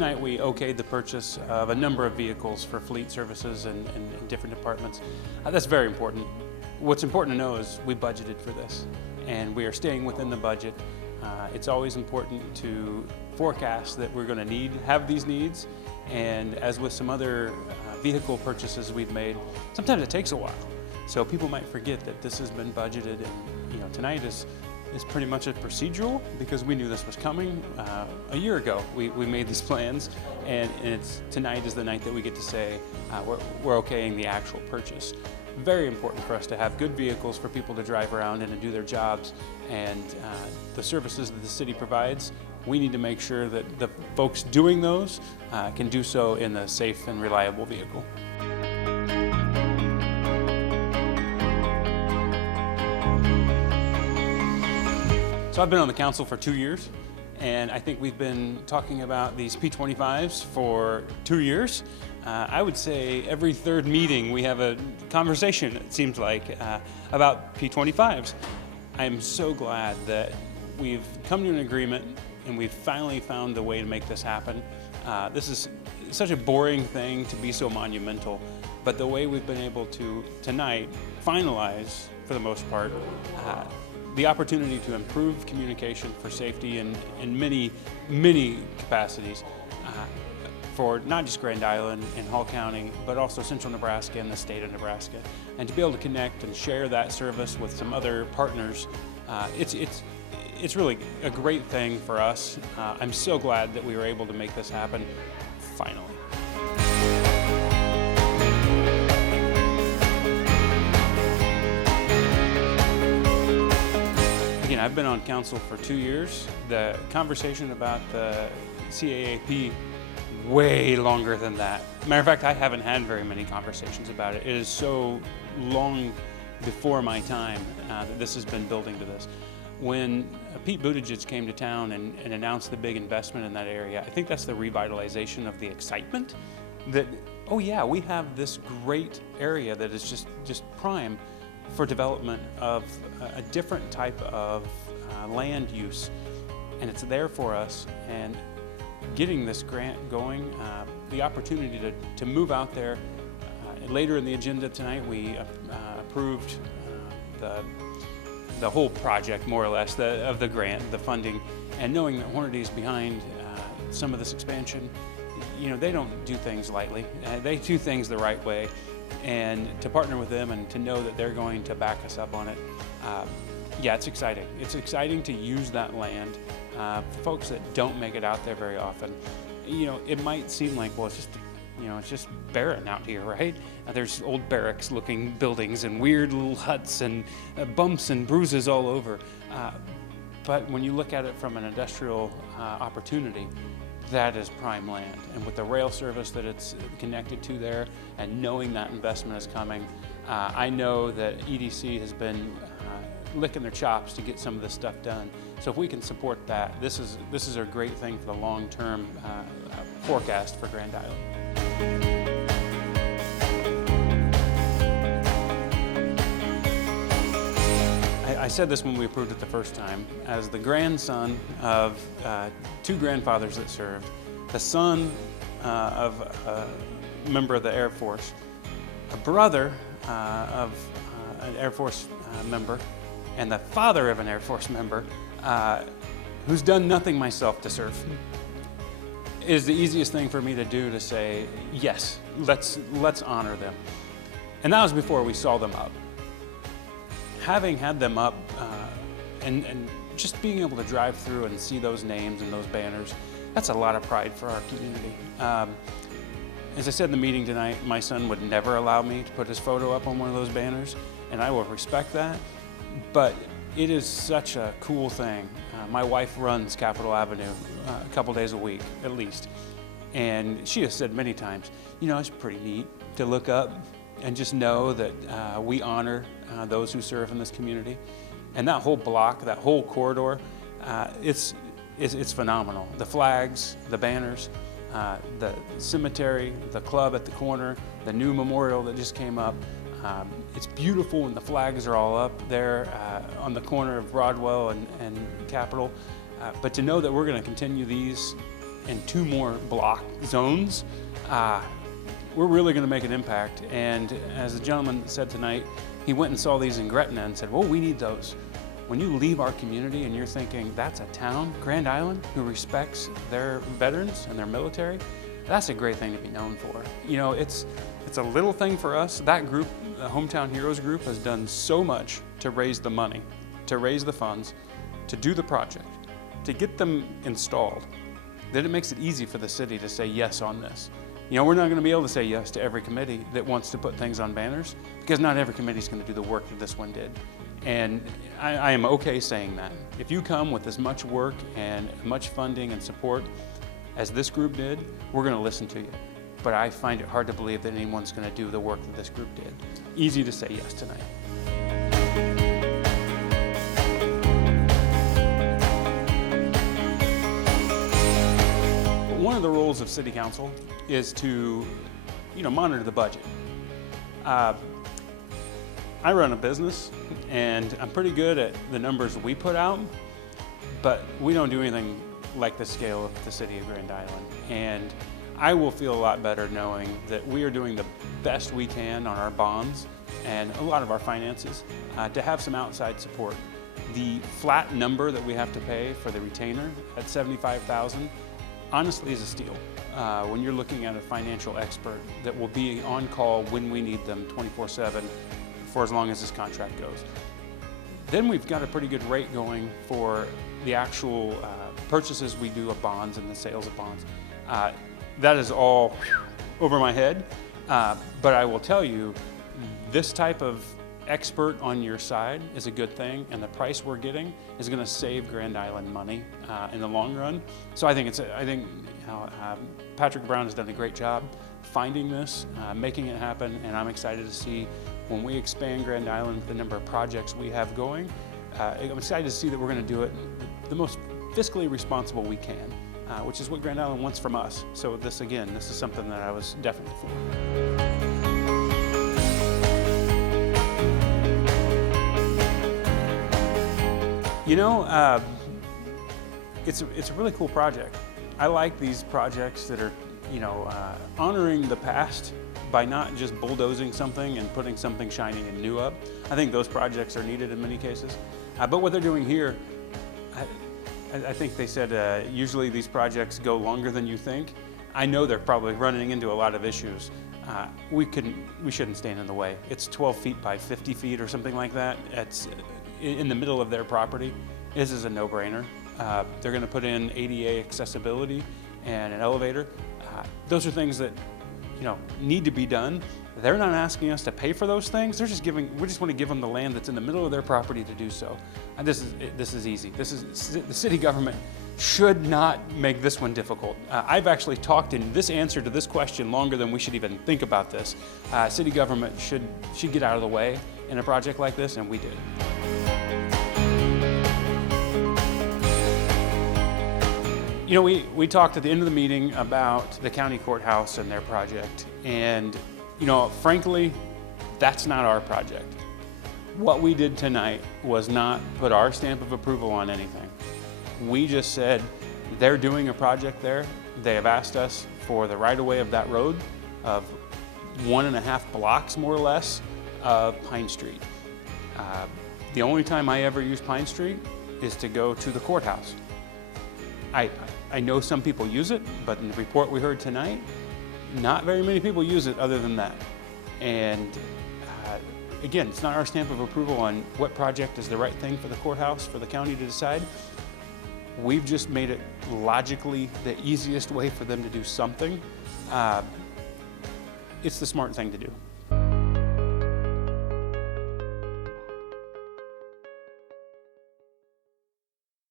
Tonight we okayed the purchase of a number of vehicles for fleet services and different departments. That's very important. What's important to know is we budgeted for this and we are staying within the budget. It's always important to forecast that we're going to have these needs, and as with some other vehicle purchases we've made, sometimes it takes a while. So people might forget that this has been budgeted, and tonight is pretty much a procedural because we knew this was coming a year ago. We made these plans, and tonight is the night that we get to say we're okaying the actual purchase. Very important for us to have good vehicles for people to drive around in and do their jobs, and the services that the city provides, we need to make sure that the folks doing those can do so in a safe and reliable vehicle. So I've been on the council for 2 years, and I think we've been talking about these P25s for 2 years. I would say every third meeting we have a conversation, it seems like, about P25s. I'm so glad that we've come to an agreement and we've finally found a way to make this happen. This is such a boring thing to be so monumental, but the way we've been able to tonight finalize, for the most part, the opportunity to improve communication for safety in many capacities for not just Grand Island and Hall County, but also Central Nebraska and the state of Nebraska. And to be able to connect and share that service with some other partners, it's really a great thing for us. I'm so glad that we were able to make this happen, finally. Again, I've been on council for 2 years. The conversation about the CAAP, way longer than that. Matter of fact, I haven't had very many conversations about it. It is so long before my time that this has been building to this. When Pete Buttigieg came to town and announced the big investment in that area, I think that's the revitalization of the excitement that, oh yeah, we have this great area that is just prime for development of a different type of land use, and it's there for us. And getting this grant going, the opportunity to move out there. Later in the agenda tonight, we approved the whole project, more or less, of the grant, the funding, and knowing that Hornady is behind some of this expansion, they don't do things lightly. They do things the right way, and to partner with them and to know that they're going to back us up on it, yeah, it's exciting. It's exciting to use that land for folks that don't make it out there very often. It might seem like, well, it's just barren out here, right? There's old barracks-looking buildings and weird little huts and bumps and bruises all over. But when you look at it from an industrial opportunity, that is prime land. And with the rail service that it's connected to there, and knowing that investment is coming, I know that EDC has been licking their chops to get some of this stuff done. So if we can support that, this is a great thing for the long-term forecast for Grand Island. I said this when we approved it the first time. As the grandson of 2 grandfathers that served, the son of a member of the Air Force, a brother of an Air Force member, and the father of an Air Force member, who's done nothing myself to serve, is the easiest thing for me to do, to say, yes, let's honor them. And that was before we saw them up. Having had them up and just being able to drive through and see those names and those banners, that's a lot of pride for our community. As I said in the meeting tonight, my son would never allow me to put his photo up on one of those banners, and I will respect that, but it is such a cool thing. My wife runs Capital Avenue a couple days a week, at least, and she has said many times, it's pretty neat to look up and just know that we honor those who serve in this community. And that whole block, that whole corridor, it's phenomenal. The flags, the banners, the cemetery, the club at the corner, the new memorial that just came up. It's beautiful when the flags are all up there on the corner of Broadwell and Capitol. But to know that we're going to continue these and 2 more block zones, we're really going to make an impact. And as the gentleman said tonight, he went and saw these in Gretna and said, well, we need those. When you leave our community and you're thinking, that's a town, Grand Island, who respects their veterans and their military, that's a great thing to be known for. You know, it's a little thing for us. That group, the Hometown Heroes group, has done so much to raise the money, to raise the funds, to do the project, to get them installed, that it makes it easy for the city to say yes on this. You know, we're not going to be able to say yes to every committee that wants to put things on banners, because not every committee is going to do the work that this one did. And I am okay saying that. If you come with as much work and much funding and support as this group did, we're going to listen to you. But I find it hard to believe that anyone's going to do the work that this group did. Easy to say yes tonight. One of the roles of City Council is to, monitor the budget. I run a business, and I'm pretty good at the numbers we put out, but we don't do anything like the scale of the city of Grand Island. And I will feel a lot better knowing that we are doing the best we can on our bonds and a lot of our finances to have some outside support. The flat number that we have to pay for the retainer at $75,000 honestly is a steal. When you're looking at a financial expert that will be on call when we need them 24/7 for as long as this contract goes. Then we've got a pretty good rate going for the actual purchases we do of bonds and the sales of bonds. That is all over my head, but I will tell you, this type of expert on your side is a good thing, and the price we're getting is going to save Grand Island money in the long run. So I think Patrick Brown has done a great job finding this, making it happen, and I'm excited to see when we expand Grand Island, the number of projects we have going. I'm excited to see that we're going to do it the most fiscally responsible we can, which is what Grand Island wants from us. So this is something that I was definitely for. It's a really cool project. I like these projects that are, honoring the past by not just bulldozing something and putting something shiny and new up. I think those projects are needed in many cases. But what they're doing here, I think they said usually these projects go longer than you think. I know they're probably running into a lot of issues. We shouldn't stand in the way. It's 12 feet by 50 feet or something like that. It's in the middle of their property. This is a no-brainer. They're going to put in ADA accessibility and an elevator. Those are things that need to be done. They're not asking us to pay for those things. We just want to give them the land that's in the middle of their property to do so. And this is easy. The city government should not make this one difficult. I've actually talked in this answer to this question longer than we should even think about this. City government should get out of the way in a project like this, and we did. We talked at the end of the meeting about the county courthouse and their project, and frankly, that's not our project. What we did tonight was not put our stamp of approval on anything. We just said they're doing a project there. They have asked us for the right-of-way of that road of 1.5 blocks, more or less, of Pine Street. The only time I ever use Pine Street is to go to the courthouse. I know some people use it, but in the report we heard tonight, not very many people use it other than that. And again, it's not our stamp of approval on what project is the right thing for the courthouse, for the county to decide. We've just made it logically the easiest way for them to do something. It's the smart thing to do.